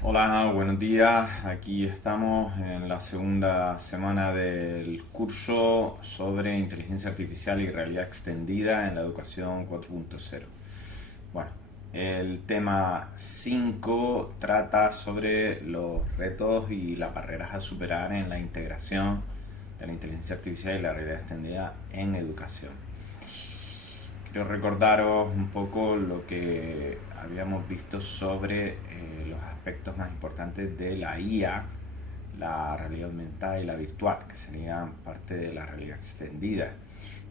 Hola, buenos días. Aquí estamos en la segunda semana del curso sobre inteligencia artificial y realidad extendida en la educación 4.0. Bueno, el tema 5 trata sobre los retos y las barreras a superar en la integración de la inteligencia artificial y la realidad extendida en educación. Quiero recordaros un poco lo que habíamos visto sobre los aspectos más importantes de la IA, la realidad aumentada y la virtual, que serían parte de la realidad extendida.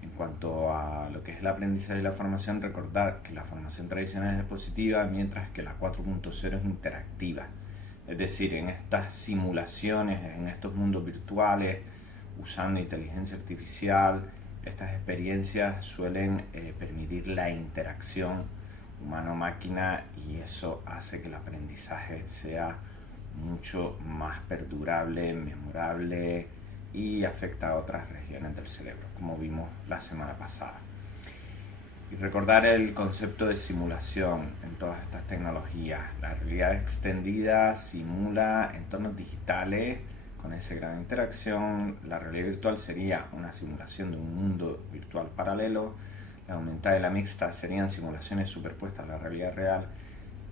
En cuanto a lo que es el aprendizaje y la formación, recordar que la formación tradicional es positiva, mientras que la 4.0 es interactiva. Es decir, en estas simulaciones, en estos mundos virtuales, usando inteligencia artificial, estas experiencias suelen permitir la interacción humano-máquina y eso hace que el aprendizaje sea mucho más perdurable, memorable y afecta a otras regiones del cerebro, como vimos la semana pasada. Y recordar el concepto de simulación en todas estas tecnologías. La realidad extendida simula entornos digitales con ese grado de interacción. La realidad virtual sería una simulación de un mundo virtual paralelo. La aumentada y la mixta serían simulaciones superpuestas a la realidad real.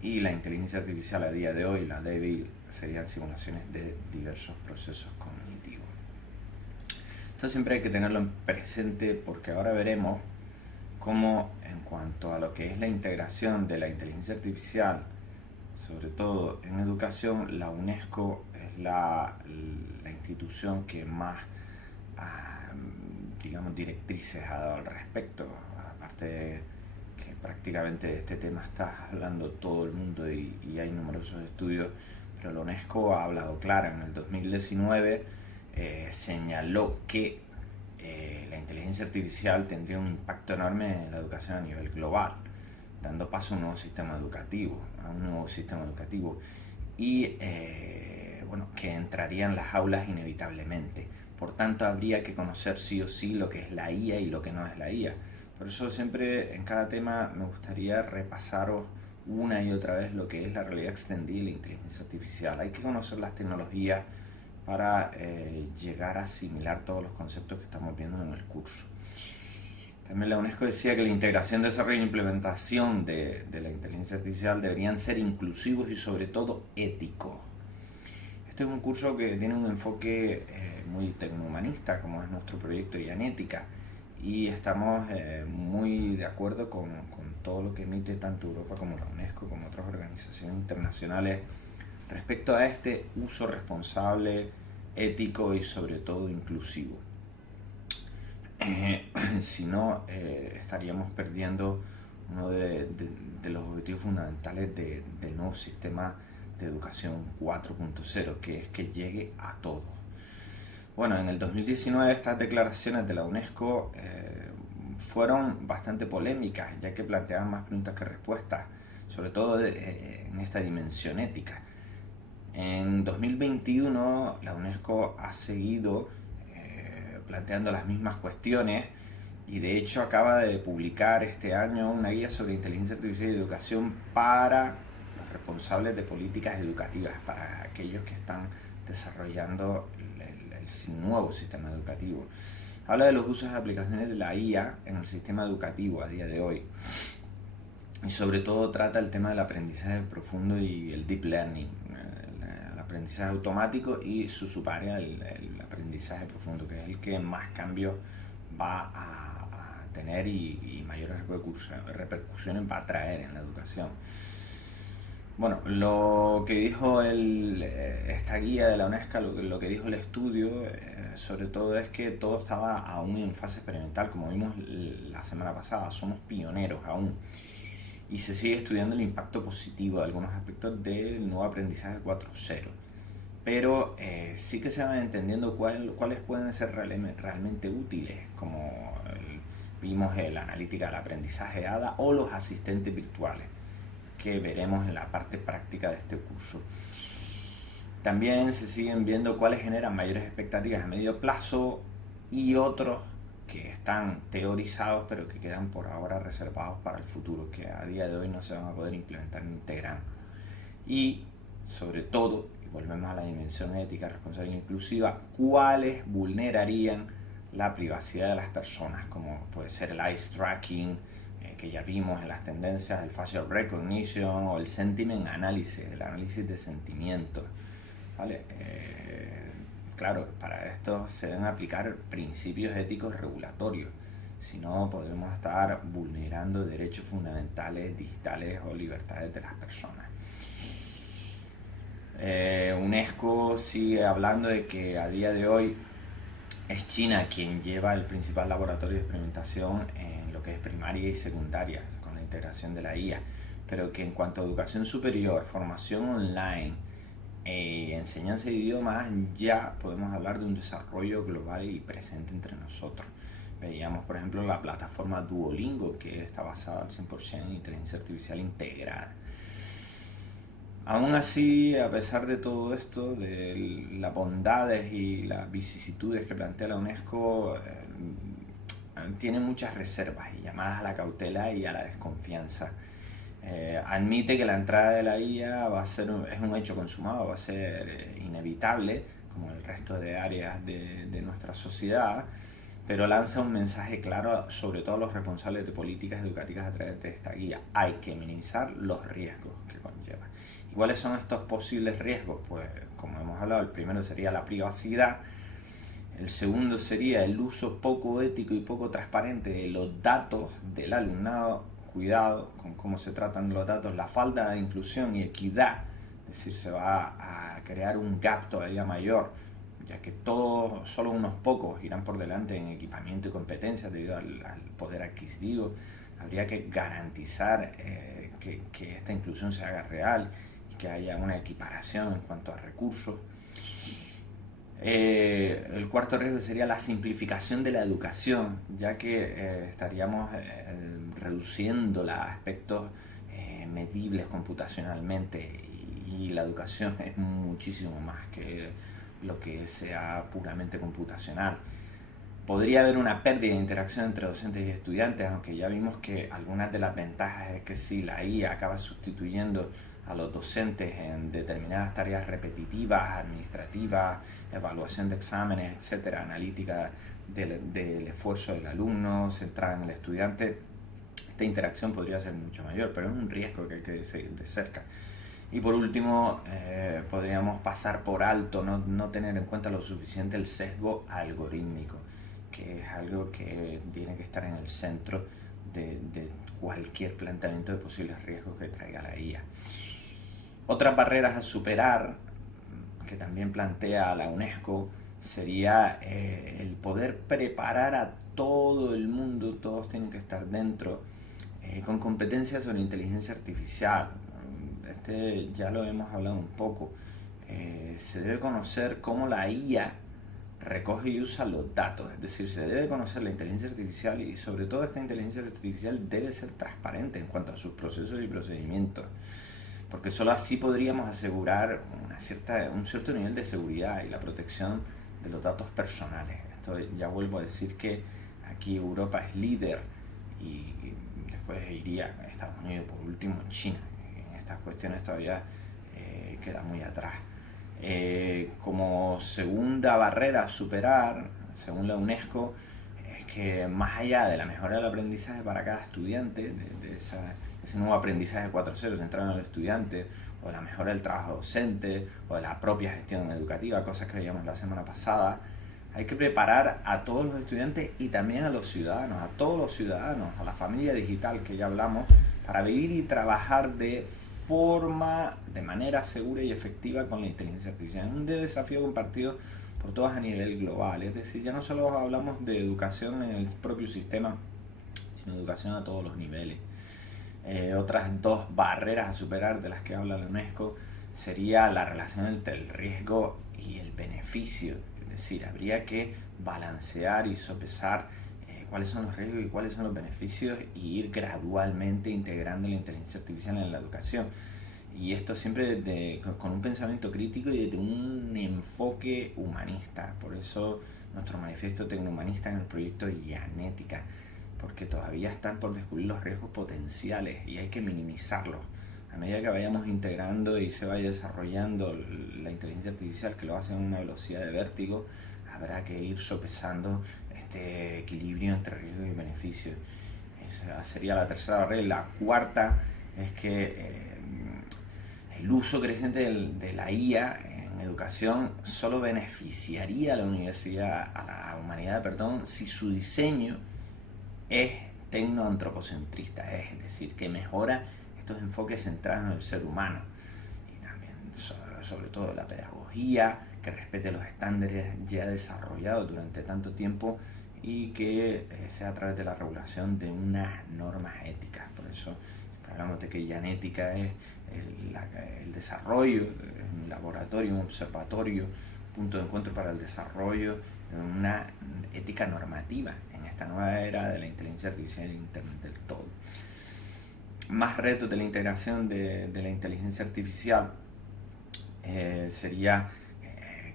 Y la inteligencia artificial a día de hoy, la débil, serían simulaciones de diversos procesos cognitivos. Esto siempre hay que tenerlo en presente porque ahora veremos cómo en cuanto a lo que es la integración de la inteligencia artificial, sobre todo en educación, la UNESCO es la institución que más, digamos, directrices ha dado al respecto. Aparte de que prácticamente de este tema está hablando todo el mundo y hay numerosos estudios, pero la UNESCO ha hablado claro. En el 2019 señaló que la inteligencia artificial tendría un impacto enorme en la educación a nivel global, dando paso a un nuevo sistema educativo, y bueno, que entraría en las aulas inevitablemente. Por tanto, habría que conocer sí o sí lo que es la IA y lo que no es la IA. Por eso siempre en cada tema me gustaría repasaros una y otra vez lo que es la realidad extendida y la inteligencia artificial. Hay que conocer las tecnologías para llegar a asimilar todos los conceptos que estamos viendo en el curso. También la UNESCO decía que la integración, desarrollo e implementación de la inteligencia artificial deberían ser inclusivos y sobre todo éticos. Este es un curso que tiene un enfoque muy tecnohumanista, como es nuestro proyecto Ianética, y estamos muy de acuerdo con todo lo que emite tanto Europa como la UNESCO, como otras organizaciones internacionales, respecto a este uso responsable, ético y sobre todo inclusivo. Si no, estaríamos perdiendo uno de los objetivos fundamentales del nuevo sistema de educación 4.0, que es que llegue a todos. Bueno, en el 2019 estas declaraciones de la UNESCO fueron bastante polémicas, ya que planteaban más preguntas que respuestas, sobre todo en esta dimensión ética. En 2021 la UNESCO ha seguido planteando las mismas cuestiones y de hecho acaba de publicar este año una guía sobre inteligencia artificial y educación para los responsables de políticas educativas, para aquellos que están desarrollando el nuevo sistema educativo. Habla de los usos y aplicaciones de la IA en el sistema educativo a día de hoy y sobre todo trata el tema del aprendizaje profundo y el deep learning, el aprendizaje automático y su subárea, el aprendizaje profundo, que es el que más cambios va a tener y mayores repercusiones va a traer en la educación. Bueno, lo que dijo esta guía de la UNESCO, lo que dijo el estudio, sobre todo es que todo estaba aún en fase experimental, como vimos la semana pasada, somos pioneros aún. Y se sigue estudiando el impacto positivo de algunos aspectos del nuevo aprendizaje 4.0. Pero sí que se van entendiendo cuáles pueden ser realmente útiles, como vimos la analítica del aprendizaje ADA o los asistentes virtuales, que veremos en la parte práctica de este curso. También se siguen viendo cuáles generan mayores expectativas a medio plazo y otros que están teorizados pero que quedan por ahora reservados para el futuro, que a día de hoy no se van a poder implementar ni integrar. Y sobre todo, y volvemos a la dimensión ética, responsable e inclusiva, cuáles vulnerarían la privacidad de las personas, como puede ser el eye tracking, que ya vimos en las tendencias, el facial recognition o el sentiment analysis, el análisis de sentimientos, ¿vale? Claro, para esto se deben aplicar principios éticos regulatorios, si no podemos estar vulnerando derechos fundamentales, digitales o libertades de las personas. UNESCO sigue hablando de que a día de hoy es China quien lleva el principal laboratorio de experimentación en lo que es primaria y secundaria, con la integración de la IA, pero que en cuanto a educación superior, formación online, enseñanza de idiomas, ya podemos hablar de un desarrollo global y presente entre nosotros. Veíamos, por ejemplo, la plataforma Duolingo, que está basada al 100% en inteligencia artificial integrada. Aún así, a pesar de todo esto, de las bondades y las vicisitudes que plantea la UNESCO, tiene muchas reservas y llamadas a la cautela y a la desconfianza. Admite que la entrada de la IA es un hecho consumado, va a ser inevitable, como el resto de áreas de nuestra sociedad, pero lanza un mensaje claro sobre todo a los responsables de políticas educativas a través de esta guía. Hay que minimizar los riesgos que conlleva. ¿Y cuáles son estos posibles riesgos? Pues, como hemos hablado, el primero sería la privacidad, el segundo sería el uso poco ético y poco transparente de los datos del alumnado, cuidado con cómo se tratan los datos, la falta de inclusión y equidad, es decir, se va a crear un gap todavía mayor, ya que solo unos pocos irán por delante en equipamiento y competencias debido al poder adquisitivo. Habría que garantizar que esta inclusión se haga real y que haya una equiparación en cuanto a recursos. El cuarto riesgo sería la simplificación de la educación, ya que estaríamos reduciendo los aspectos medibles computacionalmente y la educación es muchísimo más que lo que sea puramente computacional. Podría haber una pérdida de interacción entre docentes y estudiantes, aunque ya vimos que algunas de las ventajas es que si la IA acaba sustituyendo a los docentes en determinadas tareas repetitivas, administrativas, evaluación de exámenes, etcétera, analítica del esfuerzo del alumno, centrada en el estudiante, esta interacción podría ser mucho mayor, pero es un riesgo que hay que seguir de cerca. Y por último, podríamos pasar por alto, no tener en cuenta lo suficiente el sesgo algorítmico, que es algo que tiene que estar en el centro de cualquier planteamiento de posibles riesgos que traiga la IA. Otras barreras a superar, que también plantea la UNESCO, sería el poder preparar a todo el mundo, todos tienen que estar dentro, con competencias sobre inteligencia artificial. Ya lo hemos hablado un poco. Se debe conocer cómo la IA recoge y usa los datos, es decir, se debe conocer la inteligencia artificial y sobre todo esta inteligencia artificial debe ser transparente en cuanto a sus procesos y procedimientos, porque solo así podríamos asegurar un cierto nivel de seguridad y la protección de los datos personales. Esto ya vuelvo a decir que aquí Europa es líder y después iría a Estados Unidos, por último China. En estas cuestiones todavía queda muy atrás. Como segunda barrera a superar, según la UNESCO, es que más allá de la mejora del aprendizaje para cada estudiante, de ese nuevo aprendizaje 4.0 centrado en el estudiante, o la mejora del trabajo docente, o de la propia gestión educativa, cosas que veíamos la semana pasada, hay que preparar a todos los estudiantes y también a los ciudadanos, a todos los ciudadanos, a la familia digital que ya hablamos, para vivir y trabajar de manera segura y efectiva con la inteligencia artificial. Es un desafío compartido por todos a nivel global, es decir, ya no solo hablamos de educación en el propio sistema, sino educación a todos los niveles. Otras dos barreras a superar de las que habla la UNESCO sería la relación entre el riesgo y el beneficio, es decir, habría que balancear y sopesar cuáles son los riesgos y cuáles son los beneficios y ir gradualmente integrando la inteligencia artificial en la educación. Y esto siempre con un pensamiento crítico y desde un enfoque humanista. Por eso nuestro manifiesto tecnohumanista en el proyecto Yanética, porque todavía están por descubrir los riesgos potenciales y hay que minimizarlos. a medida que vayamos integrando y se vaya desarrollando la inteligencia artificial, que lo hace a una velocidad de vértigo, habrá que ir sopesando este equilibrio entre riesgo y beneficio. Esa sería la tercera barrera. La cuarta es que el uso creciente de la IA en educación solo beneficiaría a la universidad, a la humanidad, perdón, si su diseño es tecnoantropocentrista, es decir, que mejora estos enfoques centrados en el ser humano y también sobre todo la pedagogía, que respete los estándares ya desarrollados durante tanto tiempo y que sea a través de la regulación de unas normas éticas. Por eso hablamos de que Yanética es el desarrollo, un laboratorio, un observatorio, punto de encuentro para el desarrollo de una ética normativa en esta nueva era de la inteligencia artificial e Internet del todo. Más retos de la integración de la inteligencia artificial sería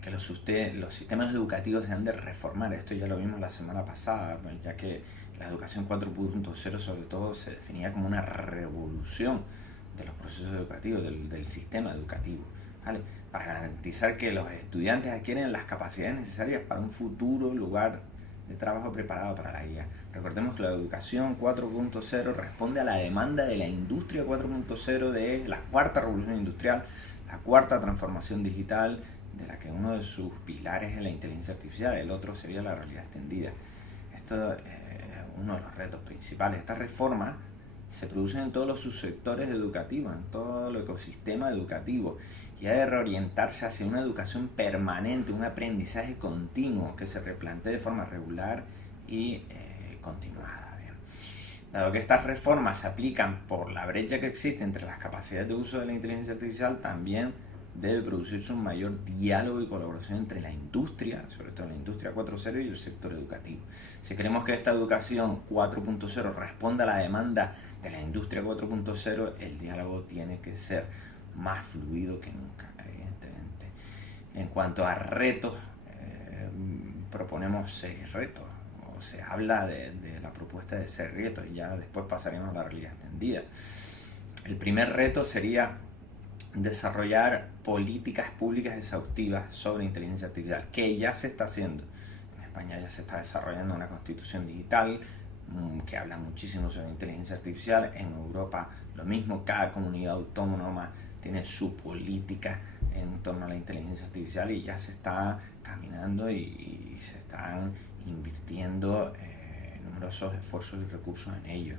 que los sistemas educativos se han de reformar. Esto ya lo vimos la semana pasada, ya que la educación 4.0 sobre todo se definía como una revolución de los procesos educativos, del sistema educativo, ¿vale? Para garantizar que los estudiantes adquieren las capacidades necesarias para un futuro lugar de trabajo preparado para la IA. Recordemos que la educación 4.0 responde a la demanda de la industria 4.0, de la cuarta revolución industrial, la cuarta transformación digital, de la que uno de sus pilares es la inteligencia artificial, el otro sería la realidad extendida. Esto es uno de los retos principales. Estas reformas se producen en todos los subsectores educativos, en todo el ecosistema educativo, y ha de reorientarse hacia una educación permanente, un aprendizaje continuo que se replantee de forma regular y continuada. Bien. Dado que estas reformas se aplican por la brecha que existe entre las capacidades de uso de la inteligencia artificial, también debe producirse un mayor diálogo y colaboración entre la industria, sobre todo la industria 4.0 y el sector educativo. Si queremos que esta educación 4.0 responda a la demanda de la industria 4.0, el diálogo tiene que ser más fluido que nunca, evidentemente. En cuanto a retos, proponemos 6 retos, o se habla de la propuesta de 6 retos, y ya después pasaremos a la realidad extendida. El primer reto sería desarrollar políticas públicas exhaustivas sobre inteligencia artificial, que ya se está haciendo. En España ya se está desarrollando una constitución digital que habla muchísimo sobre inteligencia artificial. En Europa lo mismo, cada comunidad autónoma tiene su política en torno a la inteligencia artificial y ya se está caminando y se están invirtiendo numerosos esfuerzos y recursos en ello.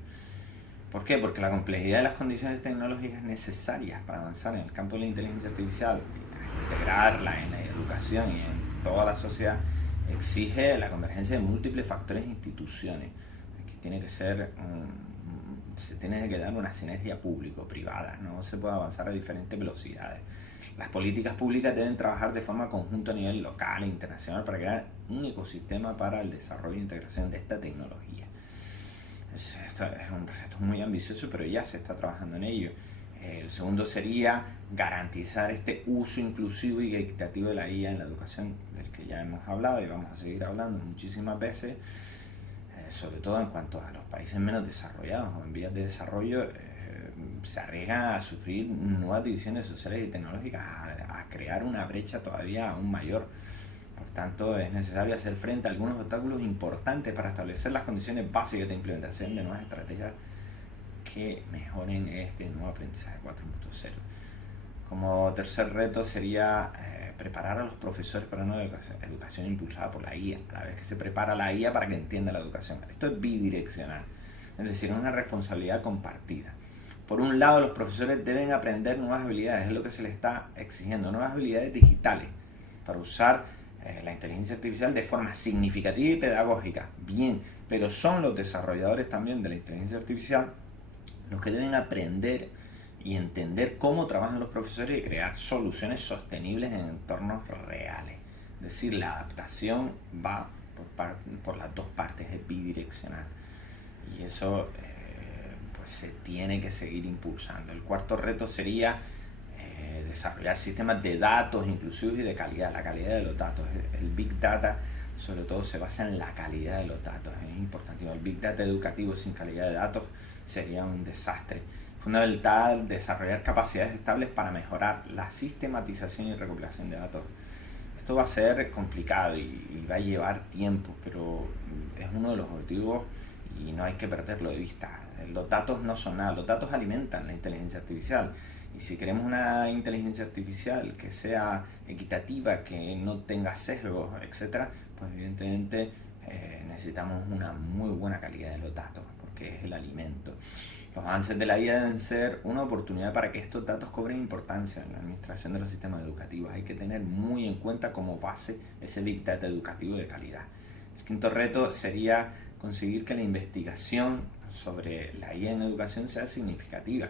¿Por qué? Porque la complejidad de las condiciones tecnológicas necesarias para avanzar en el campo de la inteligencia artificial, integrarla en la educación y en toda la sociedad, exige la convergencia de múltiples factores e instituciones. Aquí se tiene que dar una sinergia público-privada, no se puede avanzar a diferentes velocidades. Las políticas públicas deben trabajar de forma conjunta a nivel local e internacional para crear un ecosistema para el desarrollo e integración de esta tecnología. Esto es un reto muy ambicioso, pero ya se está trabajando en ello. El segundo sería garantizar este uso inclusivo y equitativo de la IA en la educación, del que ya hemos hablado y vamos a seguir hablando muchísimas veces, sobre todo en cuanto a los países menos desarrollados o en vías de desarrollo. Se arriesga a sufrir nuevas divisiones sociales y tecnológicas, a crear una brecha todavía aún mayor. Por tanto, es necesario hacer frente a algunos obstáculos importantes para establecer las condiciones básicas de implementación de nuevas estrategias que mejoren este nuevo aprendizaje 4.0. Como tercer reto sería preparar a los profesores para una educación impulsada por la IA, a la vez que se prepara la IA para que entienda la educación. Esto es bidireccional, es decir, una responsabilidad compartida. Por un lado, los profesores deben aprender nuevas habilidades, es lo que se les está exigiendo, nuevas habilidades digitales para usar la inteligencia artificial de forma significativa y pedagógica. Bien, pero son los desarrolladores también de la inteligencia artificial los que deben aprender y entender cómo trabajan los profesores y crear soluciones sostenibles en entornos reales. Es decir, la adaptación va por las dos partes, es bidireccional. Y eso pues se tiene que seguir impulsando. El cuarto reto sería desarrollar sistemas de datos inclusivos y de calidad, la calidad de los datos. El Big Data sobre todo se basa en la calidad de los datos, es importantísimo. El Big Data educativo sin calidad de datos sería un desastre. fundamental desarrollar capacidades estables para mejorar la sistematización y recopilación de datos. Esto va a ser complicado y va a llevar tiempo, pero es uno de los objetivos y no hay que perderlo de vista. Los datos no son nada, los datos alimentan la inteligencia artificial. Y si queremos una inteligencia artificial que sea equitativa, que no tenga sesgos, etcétera, pues evidentemente necesitamos una muy buena calidad de los datos, porque es el alimento. Los avances de la IA deben ser una oportunidad para que estos datos cobren importancia en la administración de los sistemas educativos. Hay que tener muy en cuenta como base ese Big Data educativo de calidad. El quinto reto sería conseguir que la investigación sobre la IA en educación sea significativa,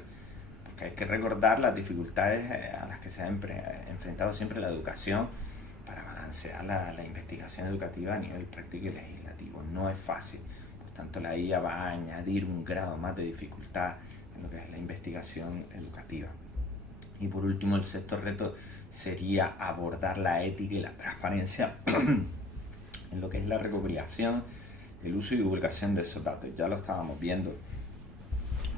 porque hay que recordar las dificultades a las que se ha enfrentado siempre la educación para balancear la investigación educativa a nivel práctico y legislativo. No es fácil. Por tanto, la IA va a añadir un grado más de dificultad en lo que es la investigación educativa. Y por último, el sexto reto sería abordar la ética y la transparencia en lo que es la recopilación, el uso y divulgación de esos datos. Ya lo estábamos viendo,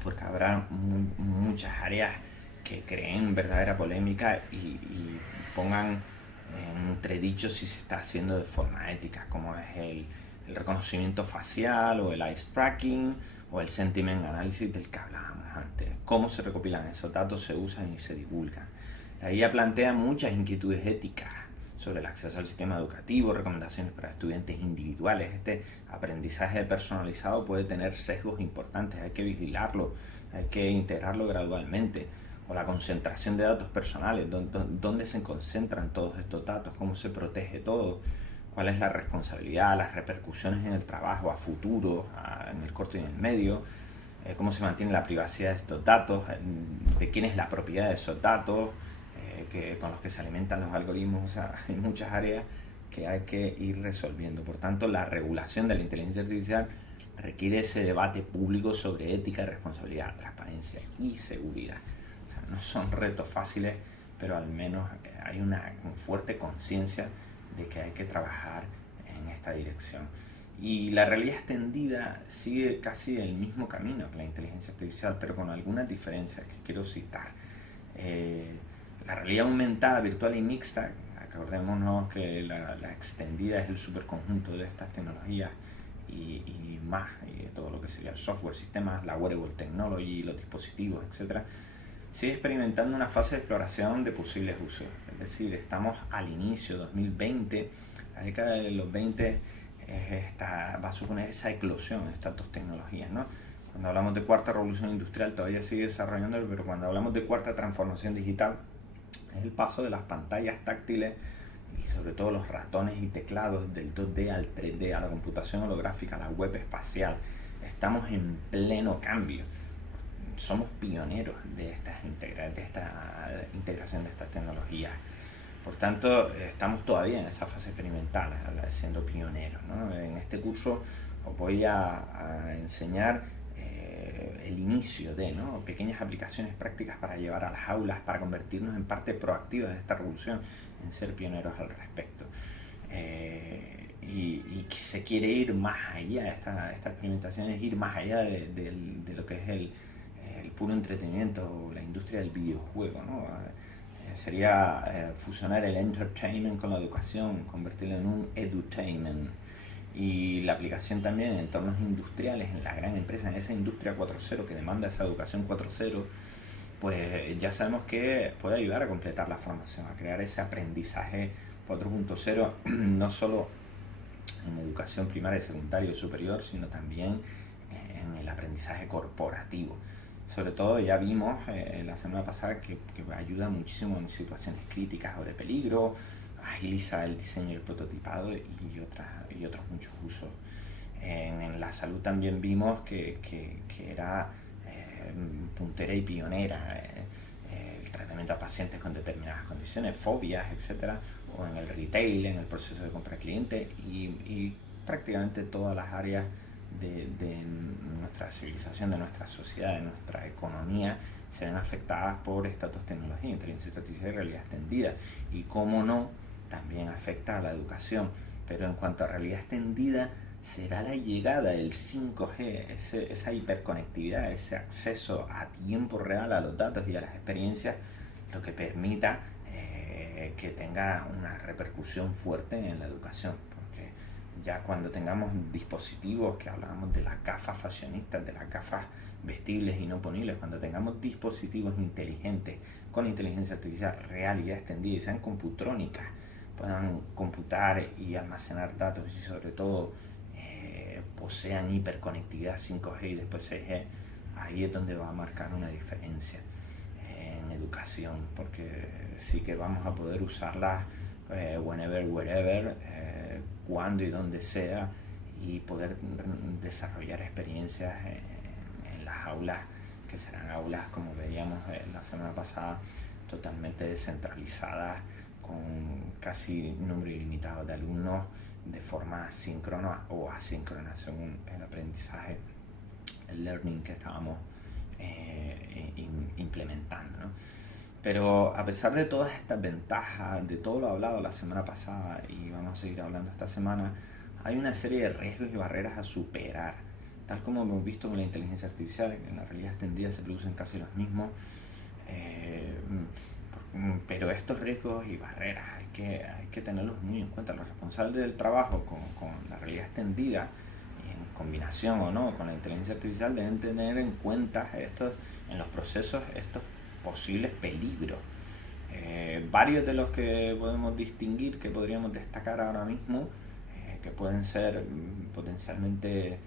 porque habrá muchas áreas que creen verdadera polémica y pongan en entredicho si se está haciendo de forma ética, como es el reconocimiento facial o el eyes tracking o el sentiment analysis del que hablábamos antes. Cómo se recopilan esos datos, se usan y se divulgan. La guía plantea muchas inquietudes éticas sobre el acceso al sistema educativo, recomendaciones para estudiantes individuales. Este aprendizaje personalizado puede tener sesgos importantes, hay que vigilarlo, hay que integrarlo gradualmente. O la concentración de datos personales, dónde se concentran todos estos datos, cómo se protege todo, cuál es la responsabilidad, las repercusiones en el trabajo a futuro, en el corto y en el medio, cómo se mantiene la privacidad de estos datos, de quién es la propiedad de esos datos, con los que se alimentan los algoritmos. O sea, hay muchas áreas que hay que ir resolviendo. Por tanto, la regulación de la inteligencia artificial requiere ese debate público sobre ética, responsabilidad, transparencia y seguridad. O sea, no son retos fáciles, pero al menos hay una fuerte conciencia de que hay que trabajar en esta dirección. Y la realidad extendida sigue casi el mismo camino que la inteligencia artificial, pero con algunas diferencias que quiero citar. La realidad aumentada, virtual y mixta, acordémonos que la extendida es el superconjunto de estas tecnologías y más, y todo lo que sería el software, sistemas, la wearable technology, los dispositivos, etc., sigue experimentando una fase de exploración de posibles usos. Es decir, estamos al inicio, 2020, la década de los 20 va a suponer esa eclosión de estas dos tecnologías, ¿no? Cuando hablamos de cuarta revolución industrial todavía sigue desarrollándolo, pero cuando hablamos de cuarta transformación digital es el paso de las pantallas táctiles y sobre todo los ratones y teclados del 2D al 3D, a la computación holográfica, a la web espacial. Estamos en pleno cambio. Somos pioneros de esta integración de estas tecnologías. Por tanto, estamos todavía en esa fase experimental, siendo pioneros, ¿no? En este curso os voy a enseñar el inicio de, ¿no?, pequeñas aplicaciones prácticas para llevar a las aulas, para convertirnos en parte proactiva de esta revolución, en ser pioneros al respecto. Y se quiere ir más allá, esta experimentación es ir más allá de lo que es el puro entretenimiento o la industria del videojuego, ¿no? Sería fusionar el entertainment con la educación, convertirlo en un edutainment. Y la aplicación también en entornos industriales, en la gran empresa, en esa industria 4.0 que demanda esa educación 4.0, pues ya sabemos que puede ayudar a completar la formación, a crear ese aprendizaje 4.0, no solo en educación primaria, secundaria y superior, sino también en el aprendizaje corporativo. Sobre todo ya vimos la semana pasada que ayuda muchísimo en situaciones críticas o de peligro, agiliza el diseño y el prototipado y otros muchos usos. En la salud también vimos que era puntera y pionera el tratamiento a pacientes con determinadas condiciones, fobias, etcétera, o en el retail, en el proceso de compra cliente y prácticamente todas las áreas de nuestra civilización, de nuestra sociedad, de nuestra economía, se ven afectadas por estas dos tecnologías, inteligencia artificial y realidad extendida. Y cómo no, también afecta a la educación. Pero en cuanto a realidad extendida, será la llegada del 5G, esa hiperconectividad, ese acceso a tiempo real a los datos y a las experiencias, lo que permita que tenga una repercusión fuerte en la educación. Porque ya cuando tengamos dispositivos, que hablábamos de las gafas fashionistas, de las gafas vestibles y no ponibles, cuando tengamos dispositivos inteligentes con inteligencia artificial, realidad extendida y sean computrónicas, puedan computar y almacenar datos y sobre todo posean hiperconectividad 5G y después 6G, ahí es donde va a marcar una diferencia en educación, porque sí que vamos a poder usarlas whenever, wherever, cuando y donde sea, y poder desarrollar experiencias en las aulas, que serán aulas, como veíamos la semana pasada, totalmente descentralizadas, con casi número ilimitado de alumnos, de forma síncrona o asíncrona según el aprendizaje, el learning que estábamos implementando, ¿no? Pero a pesar de todas estas ventajas, de todo lo hablado la semana pasada y vamos a seguir hablando esta semana, hay una serie de riesgos y barreras a superar. Tal como hemos visto con la inteligencia artificial, en la realidad extendida se producen casi los mismos, pero estos riesgos y barreras hay que tenerlos muy en cuenta. Los responsables del trabajo con la realidad extendida, en combinación o no con la inteligencia artificial, deben tener en cuenta en los procesos estos posibles peligros. Varios de los que podemos distinguir, que podríamos destacar ahora mismo, que pueden ser potencialmente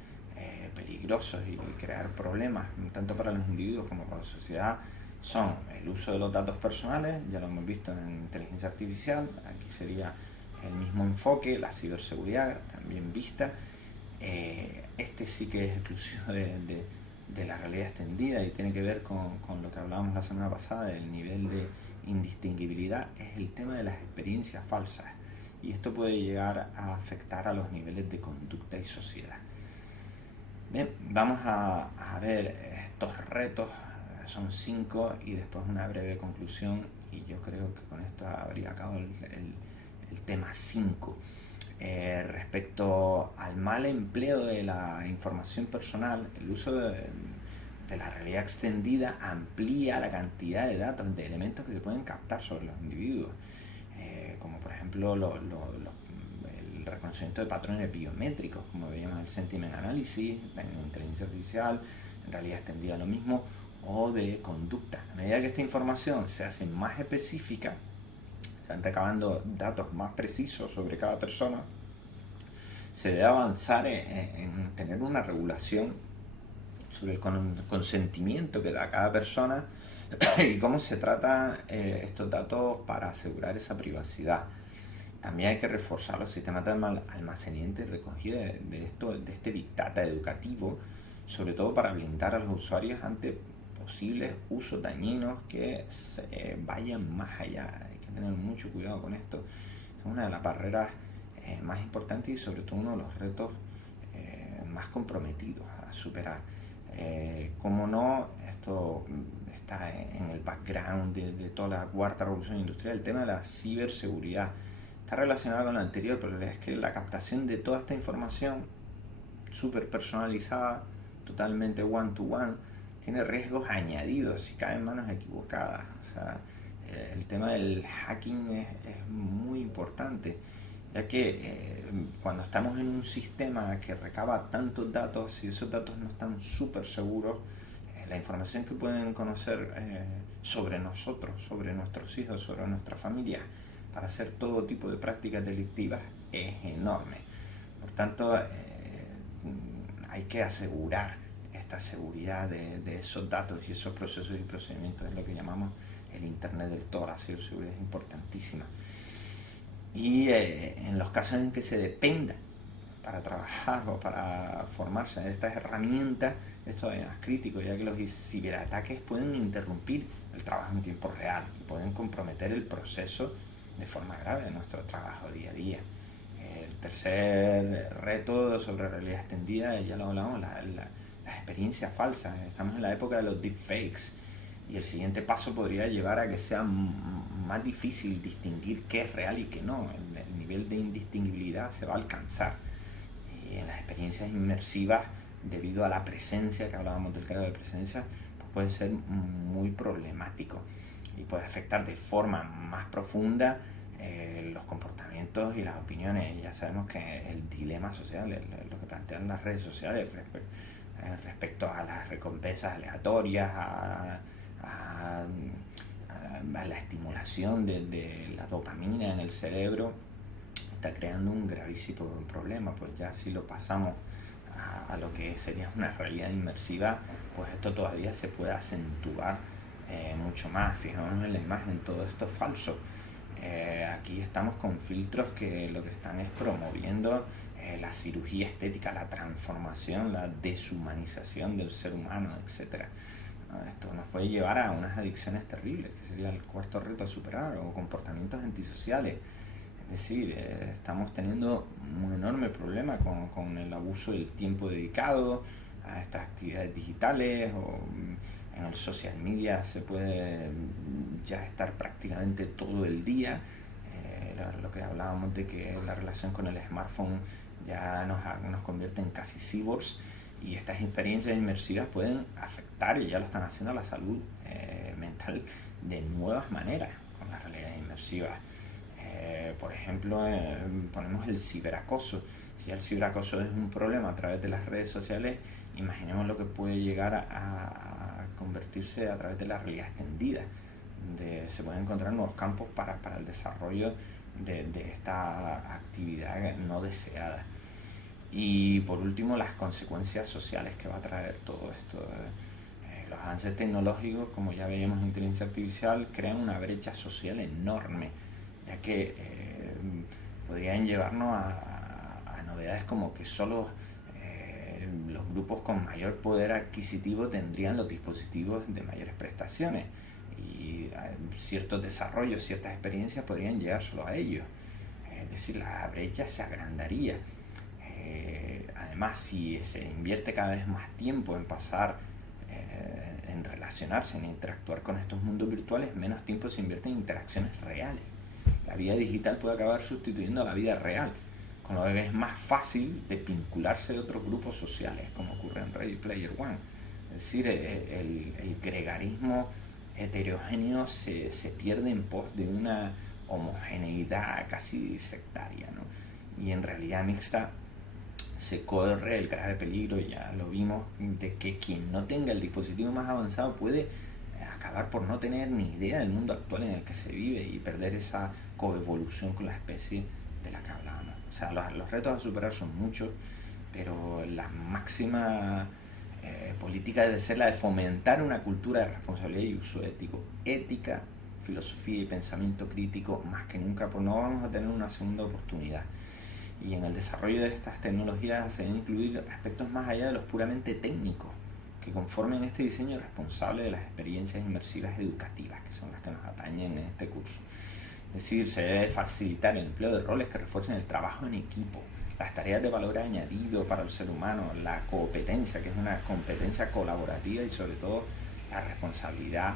peligrosos y crear problemas tanto para los individuos como para la sociedad, son el uso de los datos personales, ya lo hemos visto en inteligencia artificial, aquí sería el mismo enfoque, la ciberseguridad también vista, este sí que es exclusivo de la realidad extendida y tiene que ver con lo que hablábamos la semana pasada del nivel de indistinguibilidad, es el tema de las experiencias falsas, y esto puede llegar a afectar a los niveles de conducta y sociedad. Bien, vamos a ver estos retos, son 5 y después una breve conclusión, y yo creo que con esto habría acabado el tema 5. Respecto al mal empleo de la información personal, el uso de la realidad extendida amplía la cantidad de datos, de elementos que se pueden captar sobre los individuos, como por ejemplo el reconocimiento de patrones biométricos, como veíamos el sentiment analysis, en inteligencia artificial, en realidad extendida lo mismo, o de conducta. A medida que esta información se hace más específica, se van recabando datos más precisos sobre cada persona, se debe avanzar en tener una regulación sobre el consentimiento que da cada persona y cómo se tratan estos datos para asegurar esa privacidad. También hay que reforzar los sistemas de almacenamiento y recogida de este Big Data educativo, sobre todo para blindar a los usuarios ante posibles usos dañinos que vayan más allá. Hay que tener mucho cuidado con esto. Es una de las barreras más importantes y sobre todo uno de los retos más comprometidos a superar. Como no, esto está en el background de toda la cuarta revolución industrial, el tema de la ciberseguridad. Está relacionado con lo anterior, pero es que la captación de toda esta información súper personalizada, totalmente one-to-one, tiene riesgos añadidos si cae en manos equivocadas. O sea, el tema del hacking es muy importante, ya que cuando estamos en un sistema que recaba tantos datos y esos datos no están súper seguros, la información que pueden conocer sobre nosotros, sobre nuestros hijos, sobre nuestra familia, para hacer todo tipo de prácticas delictivas es enorme. Por tanto, hay que asegurar esta seguridad de esos datos y esos procesos y procedimientos. Es lo que llamamos el Internet del todo. La ciberseguridad es importantísima. Y en los casos en que se dependa para trabajar o para formarse en estas herramientas, esto es más crítico, ya que los ciberataques pueden interrumpir el trabajo en tiempo real y pueden comprometer el proceso de forma grave de nuestro trabajo día a día. El tercer reto sobre realidad extendida, ya lo hablamos, las experiencias falsas. Estamos en la época de los deepfakes y el siguiente paso podría llevar a que sea más difícil distinguir qué es real y qué no. El nivel de indistinguibilidad se va a alcanzar. Y en las experiencias inmersivas, debido a la presencia, que hablábamos del grado de presencia, pues puede ser muy problemático y puede afectar de forma más profunda los comportamientos y las opiniones. Ya sabemos que el dilema social, lo que plantean las redes sociales respecto a las recompensas aleatorias, a la estimulación de la dopamina en el cerebro, está creando un gravísimo problema. Pues ya si lo pasamos a lo que sería una realidad inmersiva, pues esto todavía se puede acentuar mucho más. Fijémonos en la imagen, todo esto es falso. Aquí estamos con filtros que lo que están es promoviendo la cirugía estética, la transformación, la deshumanización del ser humano, etc. Esto nos puede llevar a unas adicciones terribles, que sería el cuarto reto a superar, o comportamientos antisociales. Es decir, estamos teniendo un enorme problema con el abuso del tiempo dedicado a estas actividades digitales, o en el social media se puede ya estar prácticamente todo el día. Lo que hablábamos de que la relación con el smartphone ya nos convierte en casi cyborgs, y estas experiencias inmersivas pueden afectar, y ya lo están haciendo, a la salud mental de nuevas maneras con las realidades inmersivas. Por ejemplo, ponemos el ciberacoso. Si el ciberacoso es un problema a través de las redes sociales, imaginemos lo que puede llegar a convertirse a través de la realidad extendida, donde se pueden encontrar nuevos campos para el desarrollo de esta actividad no deseada. Y por último, las consecuencias sociales que va a traer todo esto. Los avances tecnológicos, como ya veíamos en inteligencia artificial, crean una brecha social enorme, ya que podrían llevarnos a novedades como que solo los grupos con mayor poder adquisitivo tendrían los dispositivos de mayores prestaciones, y ciertos desarrollos, ciertas experiencias podrían llegar solo a ellos. Es decir, la brecha se agrandaría. Además, si se invierte cada vez más tiempo en pasar, en relacionarse, en interactuar con estos mundos virtuales, menos tiempo se invierte en interacciones reales. La vida digital puede acabar sustituyendo a la vida real, con lo que es más fácil de vincularse de otros grupos sociales, como ocurre en Ready Player One. Es decir, el gregarismo heterogéneo se pierde en pos de una homogeneidad casi sectaria, ¿no? Y en realidad mixta se corre el grave peligro, ya lo vimos, de que quien no tenga el dispositivo más avanzado puede acabar por no tener ni idea del mundo actual en el que se vive y perder esa coevolución con la especie de la que hablábamos. O sea, los retos a superar son muchos, pero la máxima política debe ser la de fomentar una cultura de responsabilidad y uso ético. Ética, filosofía y pensamiento crítico, más que nunca, pues no vamos a tener una segunda oportunidad. Y en el desarrollo de estas tecnologías se deben incluir aspectos más allá de los puramente técnicos, que conformen este diseño responsable de las experiencias inmersivas educativas, que son las que nos atañen en este curso. Es decir, se debe facilitar el empleo de roles que refuercen el trabajo en equipo, las tareas de valor añadido para el ser humano, la competencia, que es una competencia colaborativa, y sobre todo la responsabilidad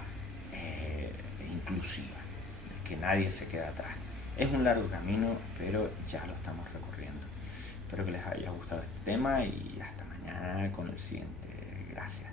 inclusiva, de que nadie se quede atrás. Es un largo camino, pero ya lo estamos recorriendo. Espero que les haya gustado este tema, y hasta mañana con el siguiente. Gracias.